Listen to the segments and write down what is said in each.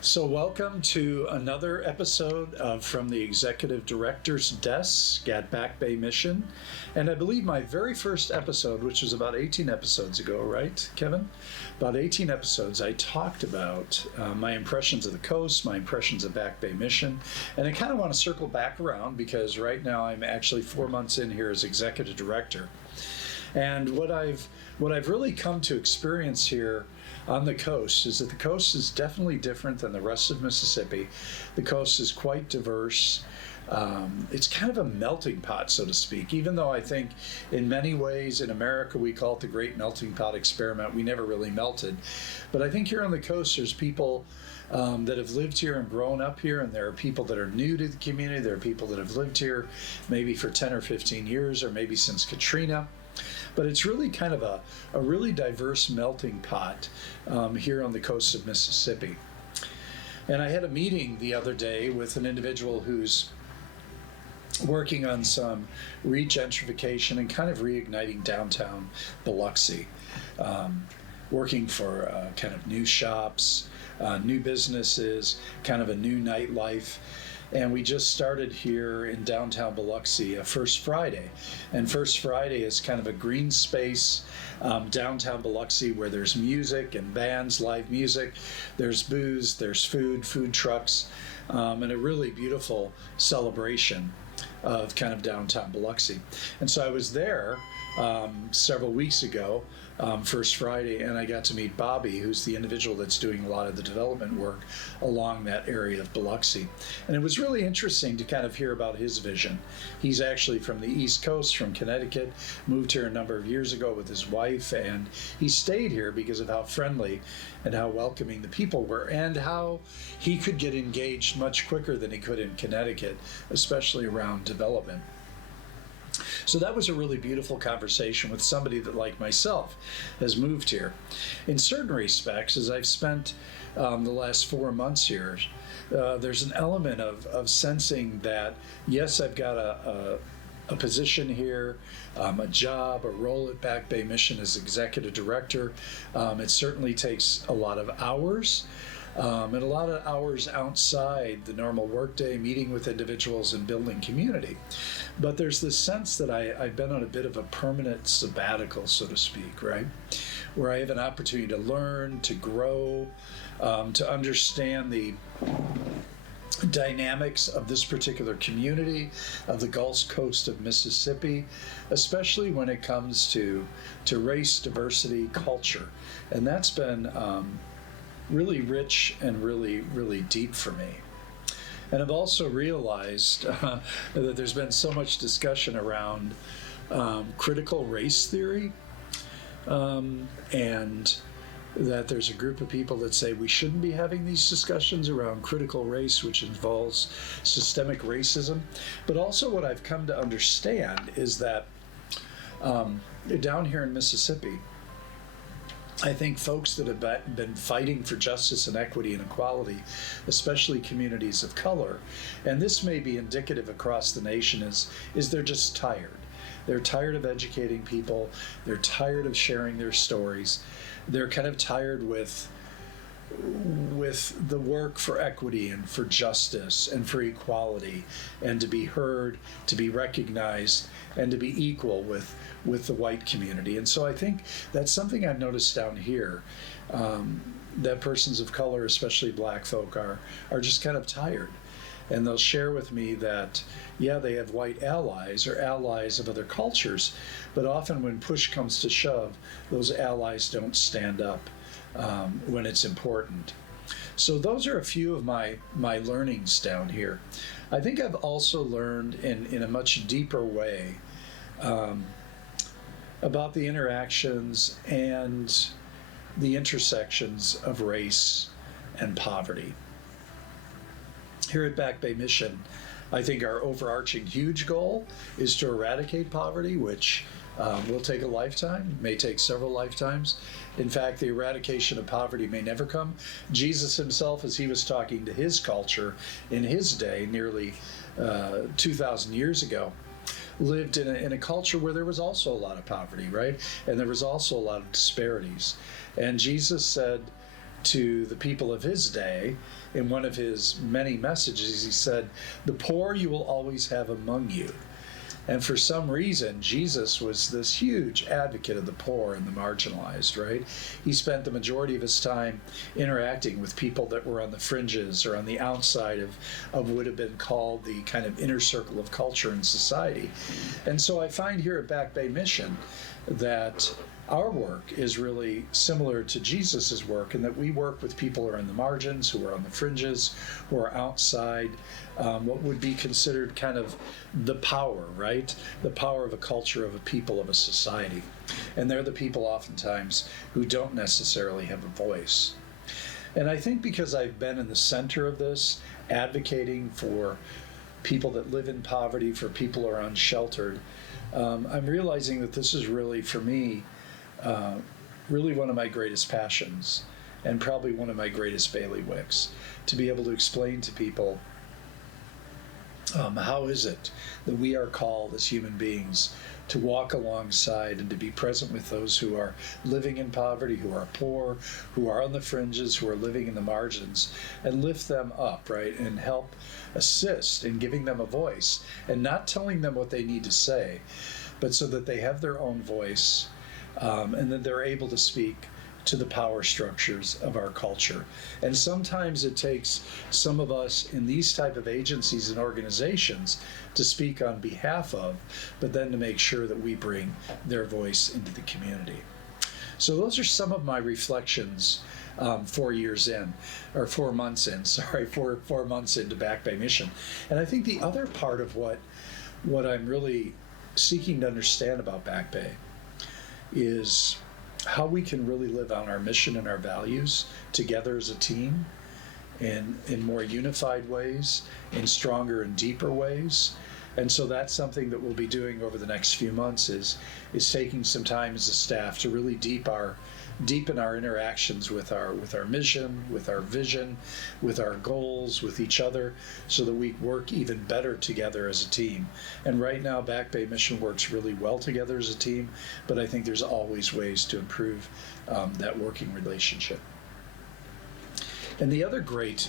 So, welcome to another episode of From the Executive Director's Desk at Back Bay Mission. And I believe my very first episode, which was about 18 episodes ago, right, Kevin? About 18 episodes, I talked about my impressions of the coast, my impressions of Back Bay Mission. And I kind of want to circle back around because right now I'm actually 4 months in here as Executive Director. And what I've really come to experience here on the coast is that the coast is definitely different than the rest of Mississippi. The coast is quite diverse. It's kind of a melting pot, so to speak, even though I think in many ways in America we call it the Great Melting Pot Experiment. We never really melted. But I think here on the coast there's people that have lived here and grown up here, and there are people that are new to the community. There are people that have lived here maybe for 10 or 15 years or maybe since Katrina. But it's really kind of a really diverse melting pot here on the coast of Mississippi. And I had a meeting the other day with an individual who's working on some regentrification and kind of reigniting downtown Biloxi, working for kind of new shops, new businesses, kind of a new nightlife. And we just started here in downtown Biloxi First Friday. And First Friday is kind of a green space downtown Biloxi where there's music and bands, live music. There's booze, there's food trucks, and a really beautiful celebration of kind of downtown Biloxi. And so I was there several weeks ago, First Friday, and I got to meet Bobby, who's the individual that's doing a lot of the development work along that area of Biloxi. And it was really interesting to kind of hear about his vision. He's actually from the East Coast, from Connecticut, moved here a number of years ago with his wife, and he stayed here because of how friendly and how welcoming the people were, and how he could get engaged much quicker than he could in Connecticut, especially around development. So that was a really beautiful conversation with somebody that, like myself, has moved here. In certain respects, as I've spent the last 4 months here, there's an element of sensing that, yes, I've got a position here, a job, a role at Back Bay Mission as executive director. It certainly takes a lot of hours. And a lot of hours outside the normal workday, meeting with individuals and building community. But there's this sense that I've been on a bit of a permanent sabbatical, so to speak, right? Where I have an opportunity to learn, to grow, to understand the dynamics of this particular community, of the Gulf Coast of Mississippi, especially when it comes to race, diversity, culture. And that's been really rich and really, really deep for me. And I've also realized that there's been so much discussion around critical race theory, and that there's a group of people that say we shouldn't be having these discussions around critical race, which involves systemic racism. But also what I've come to understand is that down here in Mississippi, I think folks that have been fighting for justice and equity and equality, especially communities of color, and this may be indicative across the nation, is they're just tired. They're tired of educating people. They're tired of sharing their stories. They're kind of tired with the work for equity and for justice and for equality, and to be heard, to be recognized, and to be equal with the white community. And so I think that's something I've noticed down here, that persons of color, especially black folk, are just kind of tired. And they'll share with me that, yeah, they have white allies or allies of other cultures, but often when push comes to shove, those allies don't stand up when it's important. So those are a few of my learnings down here. I think I've also learned in a much deeper way about the interactions and the intersections of race and poverty. Here at Back Bay Mission, I think our overarching huge goal is to eradicate poverty, which will take a lifetime, may take several lifetimes. In fact, the eradication of poverty may never come. Jesus himself, as he was talking to his culture in his day, nearly 2,000 years ago, lived in a culture where there was also a lot of poverty, right? And there was also a lot of disparities. And Jesus said, to the people of his day. In one of his many messages, he said, "The poor you will always have among you." And for some reason, Jesus was this huge advocate of the poor and the marginalized, right? He spent the majority of his time interacting with people that were on the fringes or on the outside of what would have been called the kind of inner circle of culture and society. And so I find here at Back Bay Mission that our work is really similar to Jesus's work, in that we work with people who are on the margins, who are on the fringes, who are outside what would be considered kind of the power, right? The power of a culture, of a people, of a society. And they're the people oftentimes who don't necessarily have a voice. And I think because I've been in the center of this, advocating for people that live in poverty, for people who are unsheltered, I'm realizing that this is really, for me, really one of my greatest passions, and probably one of my greatest bailiwicks, to be able to explain to people how is it that we are called as human beings to walk alongside and to be present with those who are living in poverty, who are poor, who are on the fringes, who are living in the margins, and lift them up, right, and help assist in giving them a voice, and not telling them what they need to say, but so that they have their own voice, and that they're able to speak to the power structures of our culture. And sometimes it takes some of us in these type of agencies and organizations to speak on behalf of, but then to make sure that we bring their voice into the community. So those are some of my reflections 4 years in, or 4 months in, sorry, 4 months into Back Bay Mission. And I think the other part of what I'm really seeking to understand about Back Bay is how we can really live out our mission and our values together as a team, and in more unified ways, in stronger and deeper ways. And so that's something that we'll be doing over the next few months, is taking some time as a staff to really deepen our interactions with our mission, with our vision, with our goals, with each other, so that we work even better together as a team. And right now, Back Bay Mission works really well together as a team, but I think there's always ways to improve that working relationship. And the other great,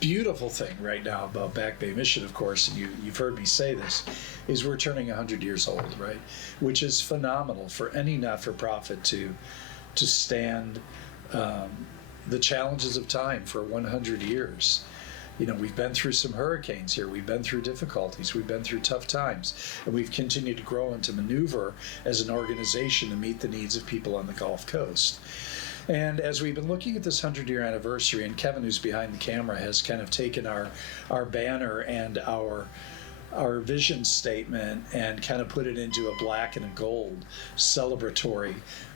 beautiful thing right now about Back Bay Mission, of course, and you've heard me say this, is we're turning 100 years old, right? Which is phenomenal for any not-for-profit to stand the challenges of time for 100 years. You know, we've been through some hurricanes here, we've been through difficulties, we've been through tough times, and we've continued to grow and to maneuver as an organization to meet the needs of people on the Gulf Coast. And as we've been looking at this 100-year anniversary, and Kevin, who's behind the camera, has kind of taken our banner and our vision statement and kind of put it into a black and a gold celebratory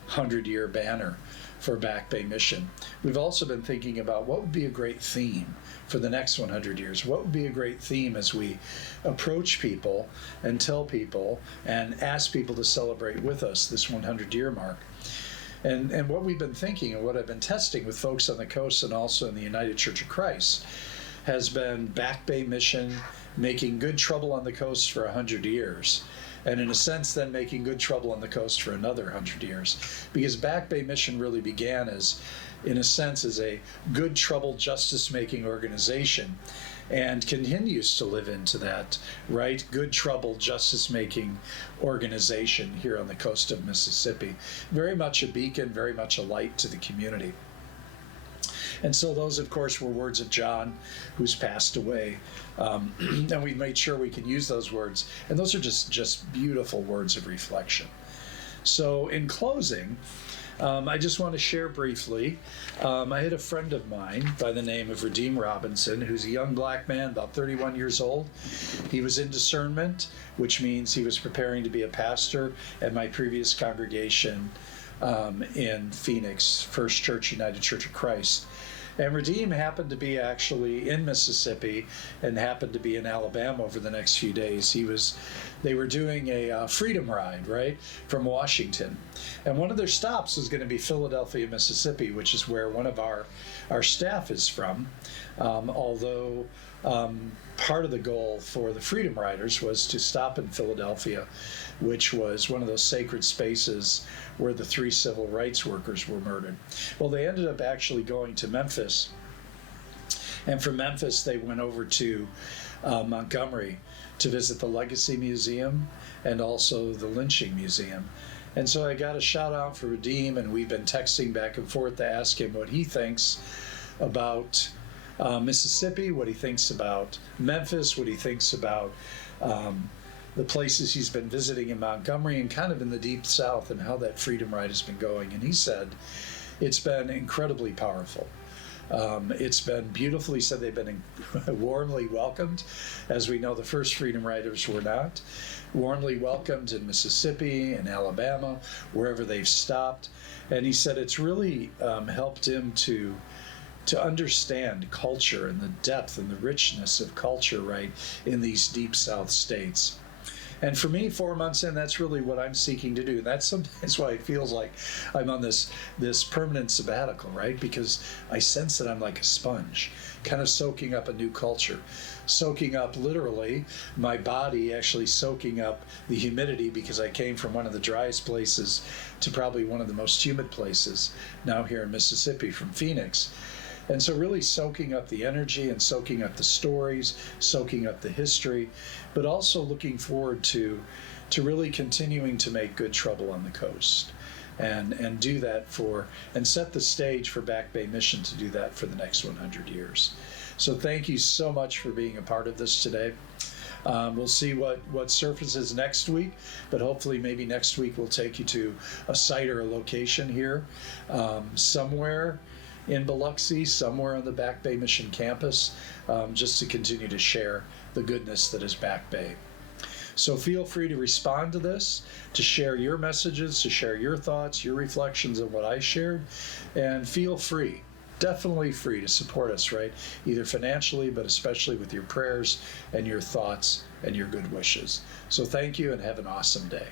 100-year banner for Back Bay Mission. We've also been thinking about what would be a great theme for the next 100 years. What would be a great theme as we approach people and tell people and ask people to celebrate with us this 100-year mark. And what we've been thinking, and what I've been testing with folks on the coast and also in the United Church of Christ, has been Back Bay Mission making good trouble on the coast for 100 years. And in a sense, then making good trouble on the coast for another 100 years. Because Back Bay Mission really began as, in a sense, as a good trouble justice-making organization, and continues to live into that, right? Good trouble justice-making organization here on the coast of Mississippi. Very much a beacon, very much a light to the community. And so those, of course, were words of John, who's passed away. And we made sure we can use those words. And those are just beautiful words of reflection. So in closing, I just want to share briefly, I had a friend of mine by the name of Redeem Robinson, who's a young black man, about 31 years old. He was in discernment, which means he was preparing to be a pastor at my previous congregation in Phoenix, First Church United Church of Christ. And Redeem happened to be actually in Mississippi and happened to be in Alabama over the next few days. They were doing a freedom ride, right, from Washington. And one of their stops was going to be Philadelphia, Mississippi, which is where one of our staff is from. Although part of the goal for the Freedom Riders was to stop in Philadelphia, which was one of those sacred spaces where the 3 civil rights workers were murdered. Well, they ended up actually going to Memphis, and from Memphis they went over to Montgomery to visit the Legacy Museum and also the Lynching Museum. And so I got a shout out for Redeem, and we've been texting back and forth to ask him what he thinks about Mississippi, what he thinks about Memphis, what he thinks about the places he's been visiting in Montgomery and kind of in the Deep South, and how that freedom ride has been going. And he said it's been incredibly powerful. It's been beautiful. He said they've been warmly welcomed. As we know, the first Freedom Riders were not. Warmly welcomed in Mississippi and Alabama, wherever they've stopped. And he said it's really helped him to understand culture and the depth and the richness of culture, right, in these Deep South states. And for me, 4 months in, that's really what I'm seeking to do. And that's sometimes why it feels like I'm on this permanent sabbatical, right? Because I sense that I'm like a sponge, kind of soaking up a new culture, soaking up literally my body, actually soaking up the humidity, because I came from one of the driest places to probably one of the most humid places now here in Mississippi, from Phoenix. And so really soaking up the energy and soaking up the stories, soaking up the history, but also looking forward to really continuing to make good trouble on the coast and do that and set the stage for Back Bay Mission to do that for the next 100 years. So thank you so much for being a part of this today. We'll see what surfaces next week, but hopefully maybe next week we'll take you to a site or a location here somewhere in Biloxi, somewhere on the Back Bay Mission campus, just to continue to share the goodness that is Back Bay. So feel free to respond to this, to share your messages, to share your thoughts, your reflections on what I shared, and feel free, definitely free to support us, right? Either financially, but especially with your prayers and your thoughts and your good wishes. So thank you and have an awesome day.